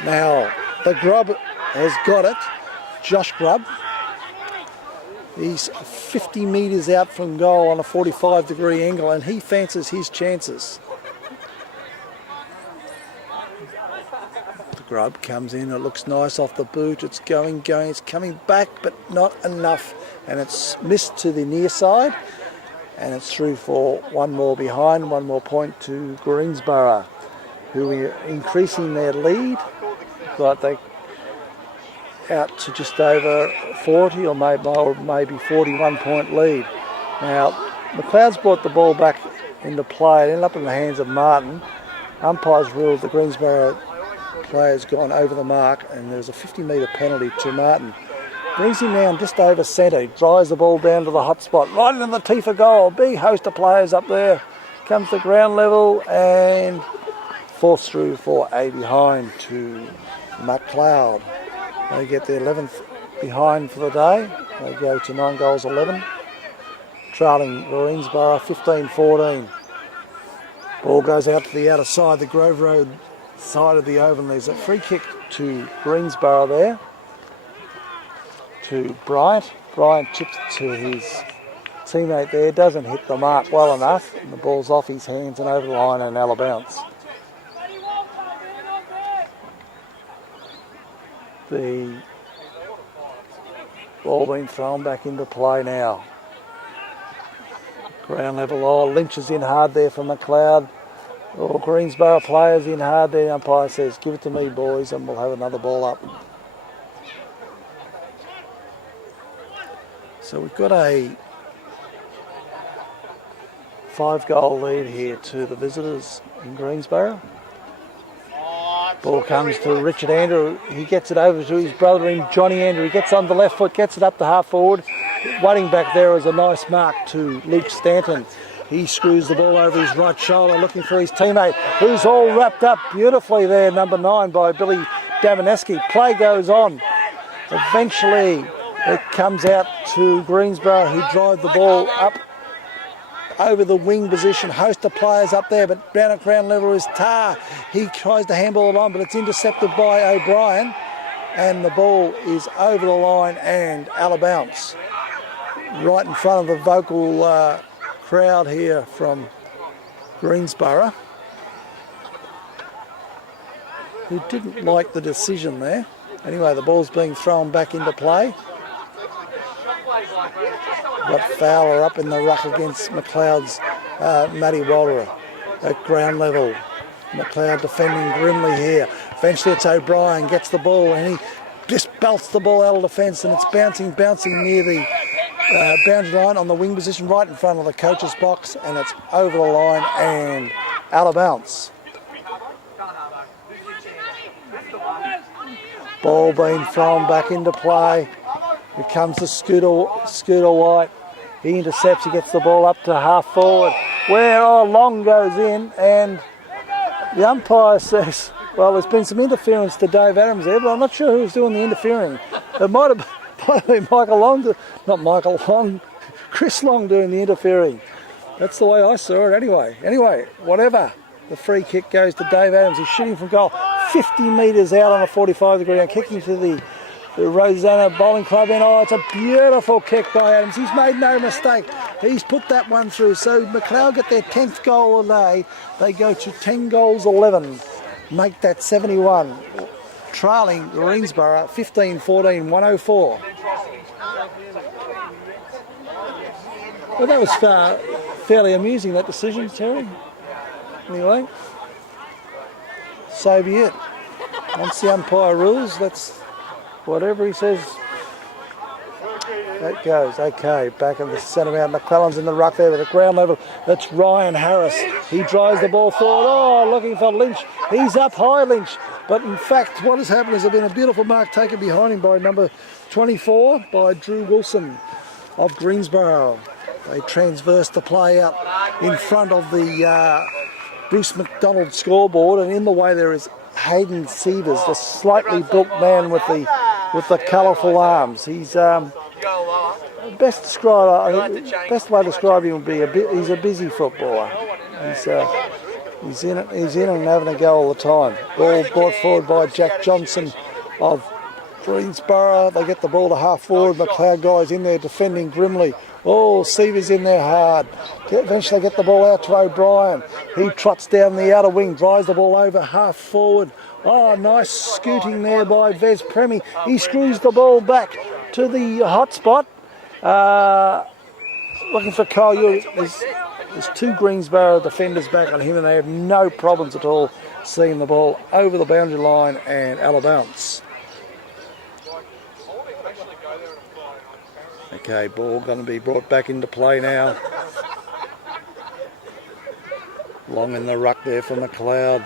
Now, the Grubb has got it, Josh Grubb. He's 50 metres out from goal on a 45-degree angle, and he fancies his chances. The Grubb comes in, it looks nice off the boot, it's going, it's coming back, but not enough, and it's missed to the near side, and it's through for one more behind, 1 more point to Greensborough, who are increasing their lead, but they out to just over 40 or maybe 41 point lead. Now, McLeod's brought the ball back into play. It ended up in the hands of Martin. Umpires ruled the Greensborough player's gone over the mark, and there's a 50-metre penalty to Martin. Brings him down just over centre. He drives the ball down to the hot spot, right in the teeth of goal. Big host of players up there. Comes to ground level and forced through for a behind to McLeod. They get their 11th behind for the day. They go to 9 goals 11. Trailing Greensborough 15-14. Ball goes out to the outer side, the Grove Road side of the oval. There's a free kick to Greensborough there. To Bryant. Bryant chips to his teammate there. Doesn't hit the mark well enough. And the ball's off his hands and over the line and out of bounds. The ball being thrown back into play now. Ground level. Lynch is in hard there for McLeod. Greensborough players in hard there. The umpire says, give it to me, boys, and we'll have another ball up. So we've got a 5-goal lead here to the visitors in Greensborough. Ball comes to Richard Andrew. He gets it over to his brother in Johnny Andrew. He gets on the left foot, gets it up to half forward. Waiting back there is a nice mark to Luke Stanton. He screws the ball over his right shoulder looking for his teammate, who's all wrapped up beautifully there, number 9 by Billy Damaneski. Play goes on. Eventually it comes out to Greensborough, who drive the ball up over the wing position. Host of players up there, but down at ground level is Tar. He tries to handball it on, but it's intercepted by O'Brien, and the ball is over the line and out of bounds. Right in front of the vocal crowd here from Greensborough. who didn't like the decision there. Anyway, the ball's being thrown back into play. Got Fowler up in the ruck against McLeod's Matty Walderer at ground level. McLeod defending grimly here. Eventually it's O'Brien, gets the ball and he just belts the ball out of defence, and it's bouncing near the boundary line on the wing position right in front of the coach's box, and it's over the line and out of bounds. Ball being thrown back into play. Here comes the Scooter White. He intercepts, he gets the ball up to half forward where Long goes in, and the umpire says, well, there's been some interference to Dave Adams there, but I'm not sure who's doing the interfering. It might have been Chris Long doing the interfering. That's the way I saw it anyway. Anyway, whatever. The free kick goes to Dave Adams. He's shooting from goal 50 metres out on a 45-degree and kicking to the Rosanna Bowling Club. And it's a beautiful kick by Adams. He's made no mistake. He's put that one through. So McLeod get their 10th goal a day. They go to 10 goals 11. Make that 71. Trailing Greensborough 15-14, 104. Well, that was fairly amusing, that decision, Terry. Anyway, so be it. Once the umpire rules, that's whatever he says, that goes. Okay, back in the centre out. McClellan's in the ruck there with the ground level. That's Ryan Harris. He drives the ball forward. Oh, looking for Lynch. He's up high, Lynch. But in fact, what has happened is there's been a beautiful mark taken behind him by number 24, by Drew Wilson of Greensborough. They transverse the play out in front of the Bruce McDonald scoreboard, and in the way there is Hayden Sievers, the slightly built man with the colourful arms. He's best way to describe him would be he's a busy footballer. He's in and having a go all the time. Ball brought forward by Jack Johnson of Greensborough. They get the ball to half forward. McLeod guys in there defending grimly. Oh, Sievers in there hard. Eventually get the ball out to O'Brien. He trots down the outer wing, drives the ball over half forward. Oh, nice scooting there by Vez Premi. He screws the ball back to the hot spot. Looking for Kyle Ewart. There's two Greensborough defenders back on him, and they have no problems at all seeing the ball over the boundary line and out of bounds. Okay, ball going to be brought back into play now. Long in the ruck there for McLeod.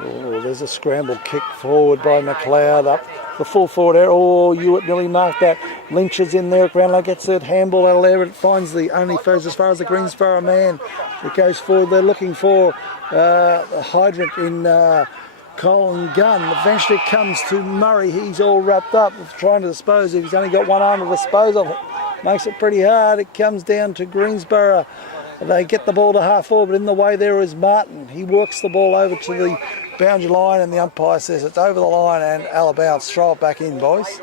Oh, there's a scramble kick forward by McLeod up the full forward area. Oh, Ewart nearly marked that. Lynch is in there at ground line, gets it, handball out of there. It finds goes as far as the Greensborough man. It goes forward. They're looking for a hydrant in Colin Gunn. Eventually it comes to Murray. He's all wrapped up trying to dispose of. He's only got one arm to dispose of it. Makes it pretty hard. It comes down to Greensborough. They get the ball to half forward, but in the way there is Martin. He works the ball over to the boundary line, and the umpire says it's over the line and out of bounds. Throw it back in, boys.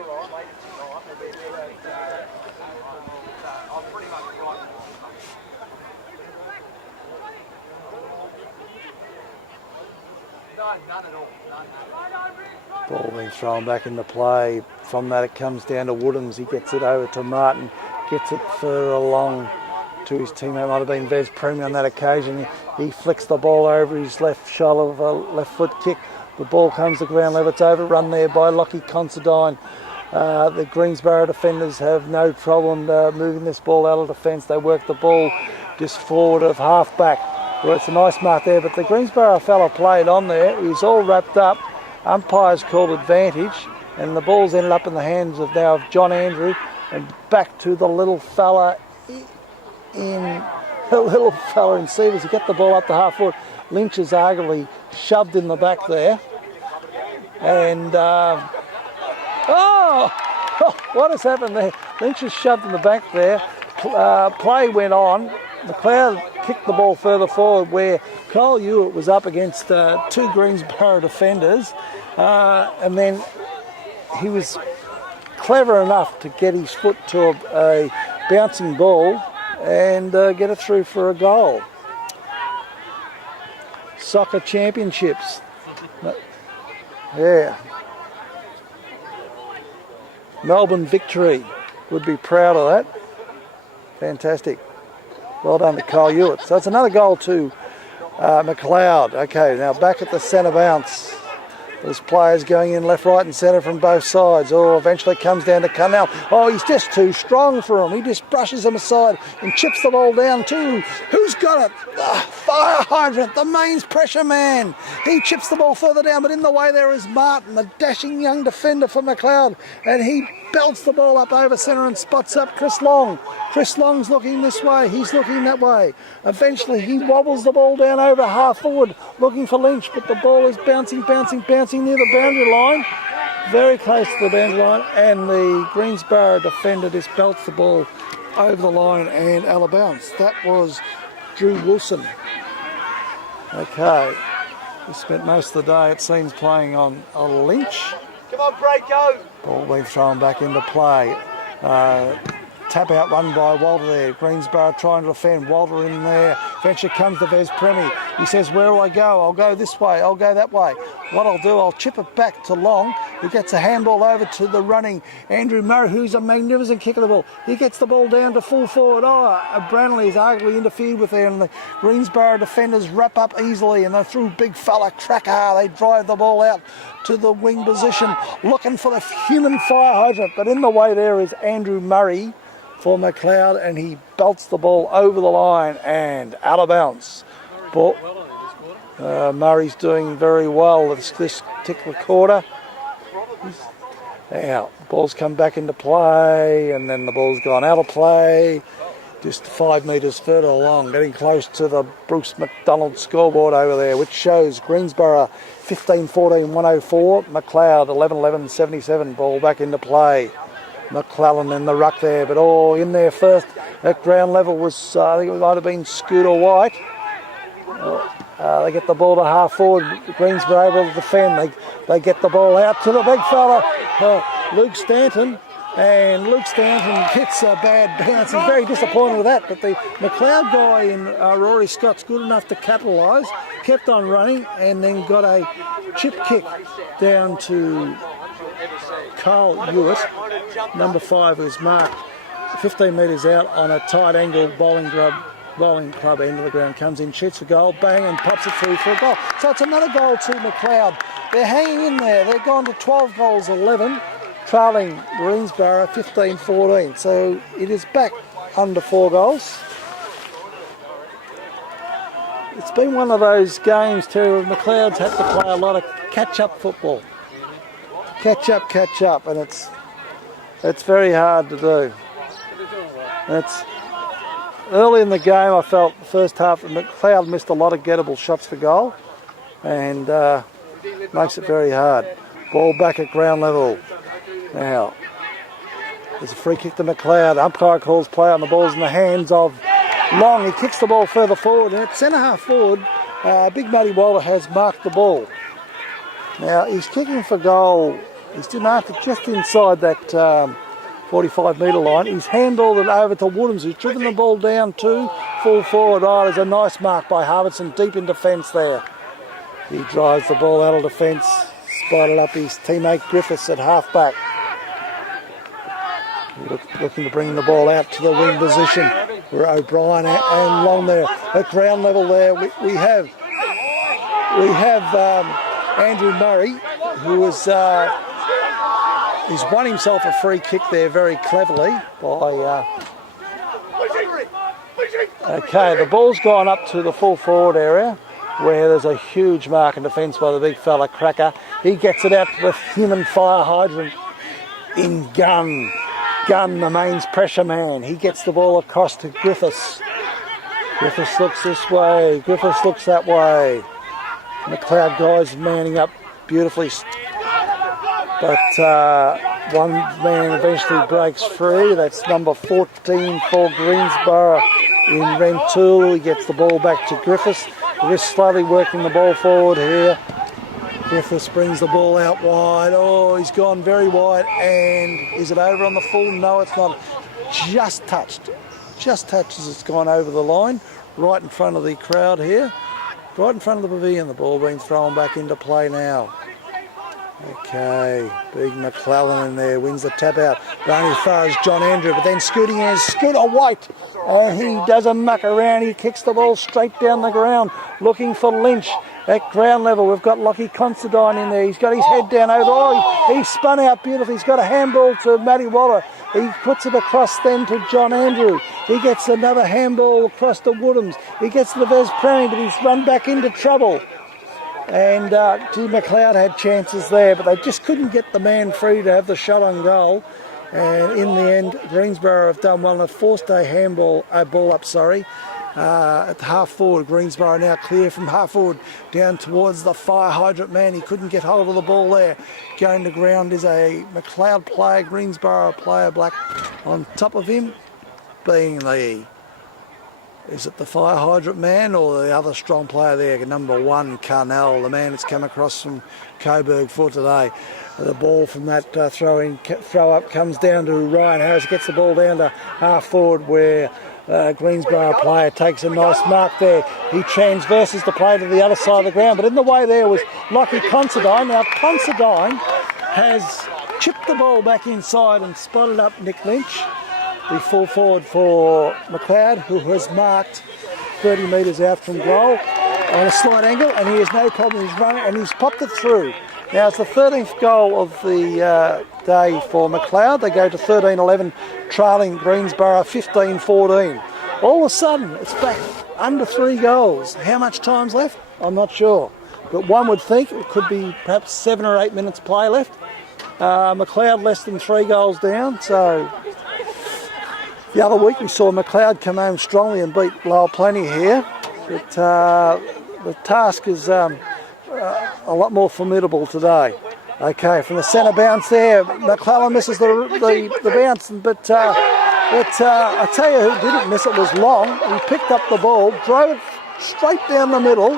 Ball being thrown back into play. From that it comes down to Woodhams. He gets it over to Martin. Gets it further along to his teammate. Might have been Vez Premi on that occasion. He flicks the ball over his left shoulder of a left foot kick. The ball comes to ground level. It's overrun there by Lockie Considine. The Greensborough defenders have no problem moving this ball out of defence. They work the ball just forward of half back. Well, it's a nice mark there, but the Greensborough fella played on there. He was all wrapped up. Umpires called advantage, and the ball's ended up in the hands of John Andrew, and back to the little fella in Sievers. He get the ball up to half foot. Lynch is arguably shoved in the back there, and what has happened there? Lynch is shoved in the back there. Play went on. McLeod kicked the ball further forward where Kyle Ewart was up against two Greensborough defenders, and then he was clever enough to get his foot to a bouncing ball and get it through for a goal. Soccer championships. Yeah. Melbourne victory. Would be proud of that. Fantastic. Well done to Kyle Hewitt. So it's another goal to McLeod. Okay, now back at the centre bounce. There's players going in left, right and centre from both sides. Oh, eventually comes down to Cunell. Oh, he's just too strong for him. He just brushes him aside and chips the ball down too. Who's got it? The fire hydrant, the mains pressure man. He chips the ball further down, but in the way there is Martin, the dashing young defender for McLeod. And he belts the ball up over centre and spots up Chris Long. Chris Long's looking this way, he's looking that way. Eventually he wobbles the ball down over half forward, looking for Lynch, but the ball is bouncing near the boundary line, very close to the boundary line, and the Greensboro defender just belts the ball over the line and out of bounds. That was Drew Wilson. Okay, we spent most of the day, it seems, playing on a Lynch. Come on, Breako! Ball being thrown back into play. Tap out run by Walter there. Greensboro trying to defend. Walter in there. Venture comes to Vez Premi. He says, where do I go? I'll go this way. I'll go that way. What I'll do, I'll chip it back to Long. He gets a handball over to the running Andrew Murray, who's a magnificent kicker of the ball. He gets the ball down to full forward. Branley is arguably interfered with there, and the Greensboro defenders wrap up easily, and they're through big fella Cracker. They drive the ball out to the wing position, looking for the human fire hydrant. But in the way there is Andrew Murray for McLeod, and he belts the ball over the line and out of bounds. Ball, Murray's doing very well this particular quarter. Now, the ball's come back into play, and then the ball's gone out of play. Just 5 metres further along, getting close to the Bruce McDonald scoreboard over there, which shows Greensboro 15-14, 104, McLeod 11-11, 77. Ball back into play. McClellan in the ruck there, but in there first at ground level was, I think it might have been Scooter White. They get the ball to half forward. Greensboro able to defend. They get the ball out to the big fella, Luke Stanton. And Luke Stanton gets a bad bounce. He's very disappointed with that. But the McLeod guy in Rory Scott's good enough to capitalise, kept on running, and then got a chip kick down to Carl Hewitt. Number 5 is marked 15 metres out on a tight angle bowling club end of the ground. Comes in, shoots a goal, bang, and pops it through for a goal. So it's another goal to McLeod. They're hanging in there. They've gone to 12 goals, 11, trailing Greensboro 15-14. So it is back under 4 goals. It's been one of those games, too, where McLeod's had to play a lot of catch-up football. Catch up, and it's very hard to do. It's early in the game. I felt the first half McLeod missed a lot of gettable shots for goal, and makes it very hard. Ball back at ground level. Now there's a free kick to McLeod. Umpire calls play on the ball's in the hands of Long. He kicks the ball further forward, and at centre half forward, Big Muddy Walter has marked the ball. Now he's kicking for goal. He's marked it just inside that 45 metre line. He's handballed it over to Woodhams, who's driven the ball down to full forward. There's a nice mark by Harvardson deep in defence there. He drives the ball out of defence, spotted up his teammate Griffiths at half back. Looking to bring the ball out to the wing position where O'Brien and Long there at ground level there. We have Andrew Murray, who is he's won himself a free kick there very cleverly by. Okay, the ball's gone up to the full forward area where there's a huge mark in defence by the big fella Cracker. He gets it out to the human fire hydrant in Gunn. Gunn, the mains pressure man. He gets the ball across to Griffiths. Griffiths looks this way. Griffiths looks that way. McLeod guys manning up beautifully. But one man eventually breaks free. That's number 14 for Greensboro in Rentoul. He gets the ball back to Griffiths. Griffiths slowly working the ball forward here. Griffiths brings the ball out wide. He's gone very wide. And is it over on the full? No, it's not. Just touched. Just touches. It's gone over the line. Right in front of the crowd here. Right in front of the pavilion. The ball being thrown back into play now. Okay, Big McClellan in there wins the tap out. Running as far as John Andrew, but then scooting in is Scooter White. And he doesn't muck around, he kicks the ball straight down the ground, looking for Lynch. At ground level, we've got Lockie Considine in there. He's got his head down over. Oh, he spun out beautifully. He's got a handball to Matty Waller. He puts it across then to John Andrew. He gets another handball across to Woodhams. He gets to the Vez Premi, but he's run back into trouble. And McLeod had chances there, but they just couldn't get the man free to have the shot on goal. And in the end, Greensborough have done well and have forced a ball up. At the half forward. Greensborough now clear from half forward down towards the fire hydrant man. He couldn't get hold of the ball there. Going to ground is a McLeod player, Greensborough player, black on top of him, being is it the fire hydrant man or the other strong player there, number 1, Carnell, the man that's come across from Coburg for today. The ball from that throw up comes down to Ryan Harris, gets the ball down to half forward where Greensborough player takes a nice mark there. He transverses the play to the other side of the ground, but in the way there was Lockie Considine. Now Considine has chipped the ball back inside and spotted up Nick Lynch, the full forward for McLeod, who has marked 30 metres out from goal on a slight angle, and he has no problem. He's running and he's popped it through. Now it's the 13th goal of the day for McLeod. They go to 13-11, trailing Greensborough 15-14. All of a sudden, it's back under 3 goals. How much time's left? I'm not sure. But one would think it could be perhaps 7 or 8 minutes play left. McLeod less than 3 goals down. So the other week we saw McLeod come home strongly and beat Lowell Plenty here. But the task is a lot more formidable today. Okay, from the centre bounce there, McClellan misses the bounce, but I tell you who didn't miss it was Long. He picked up the ball, drove it straight down the middle,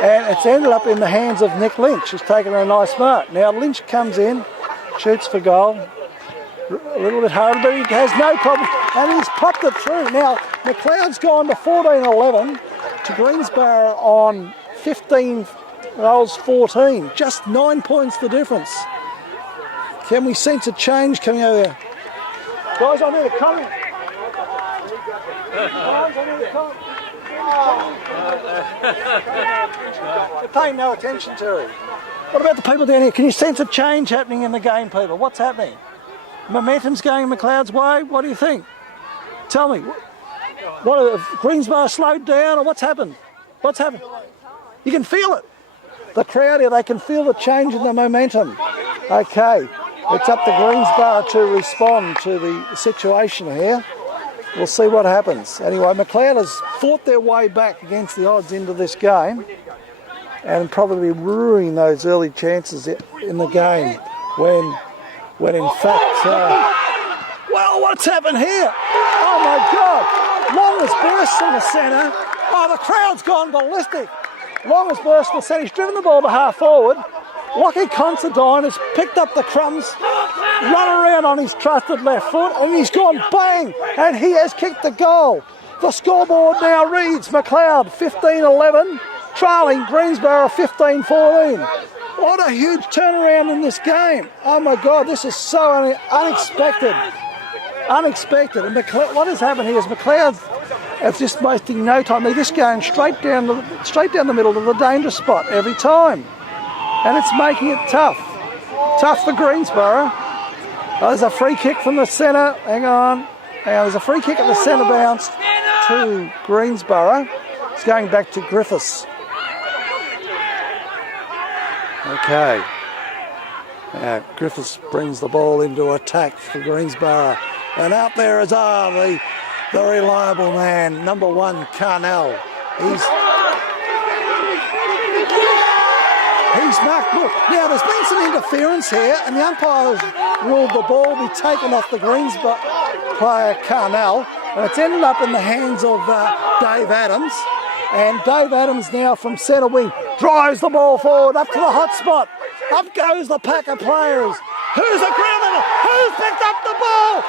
and it's ended up in the hands of Nick Lynch, who's taken a nice mark. Now Lynch comes in, shoots for goal, a little bit hard, but he has no problem, and he's popped it through. Now McLeod's gone to 14-11 to Greensborough on 15 goals 14, just 9 points the difference. Can we sense a change coming over there? Guys, I need a comment. Guys, I need a comment. They're paying no attention to it. What about the people down here? Can you sense a change happening in the game, people? What's happening? Momentum's going McLeod's way. What do you think? Tell me. What, have Greensborough slowed down or what's happened? What's happened? You can feel it. The crowd here, they can feel the change in the momentum. Okay, it's up to Greensborough to respond to the situation here. We'll see what happens. Anyway, McLeod has fought their way back against the odds into this game and probably ruining those early chances in the game when in fact, well, what's happened here? Oh my God, Long has burst in the centre. Oh, the crowd's gone ballistic. Long has burst in the centre. He's driven the ball to half forward. Lockie Considine has picked up the crumbs, run around on his trusted left foot, and he's gone bang, and he has kicked the goal. The scoreboard now reads McLeod 15-11, trailing Greensborough 15-14. What a huge turnaround in this game. Oh my God, this is so unexpected. Unexpected. And what has happened here is McLeod have just wasting no time. They're just going straight down the middle of the danger spot every time. And it's making it tough. Tough for Greensborough. Oh, there's a free kick from the centre. Hang on. There's a free kick at the centre bounce to Greensborough. It's going back to Griffiths. Okay. Griffiths brings the ball into attack for Greensborough. And out there is the reliable man, number 1, Carnell. He's marked. Look, now there's been some interference here, and the umpires ruled the ball be taken off the Greensborough player Carnell, and it's ended up in the hands of Dave Adams. And Dave Adams now from centre wing drives the ball forward up to the hot spot. Up goes the pack of players. Who's a ground level? Who's picked up the ball?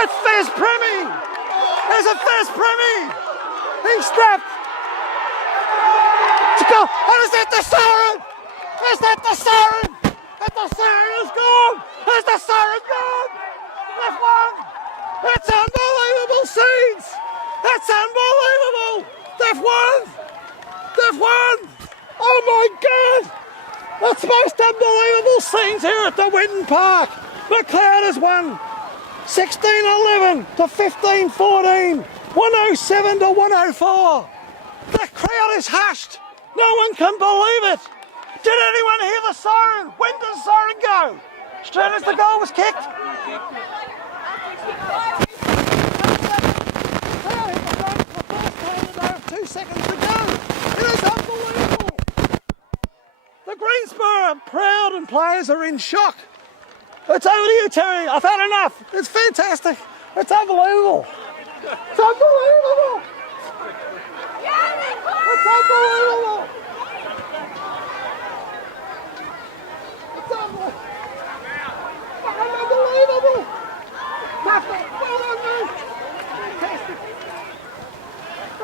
It's Vez Premi. There's a Vez Premi. He's snapped. To go. What is that? The siren. Is that the siren? Is the siren is gone? Is the siren gone? They've won! It's unbelievable scenes! It's unbelievable! They've won! They've won! Oh my God! That's the most unbelievable scenes here at the Winton Park. McLeod has won 16-11 to 15-14, 107 to 104. The crowd is hushed. No one can believe it. Did anyone hear the siren? When did the siren go? Straight as the goal was kicked. 2 seconds to go. It is unbelievable. The Greensboro proud and players are in shock. It's over to you, Terry. I've had enough. It's fantastic. It's unbelievable. It's unbelievable. It's unbelievable. It's unbelievable. Unbelievable. Fantastic.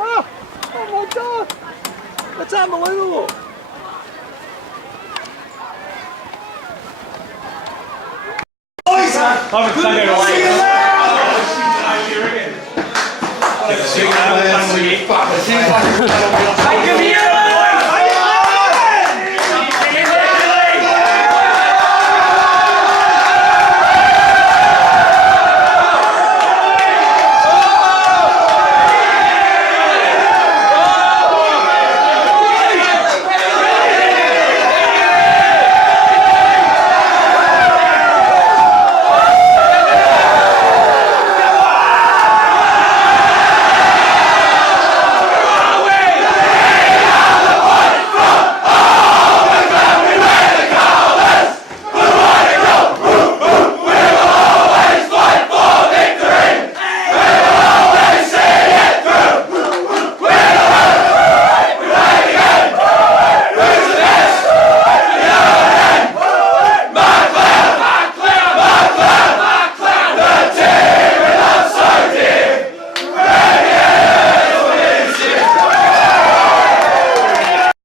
Oh my God. It's unbelievable. Fuck.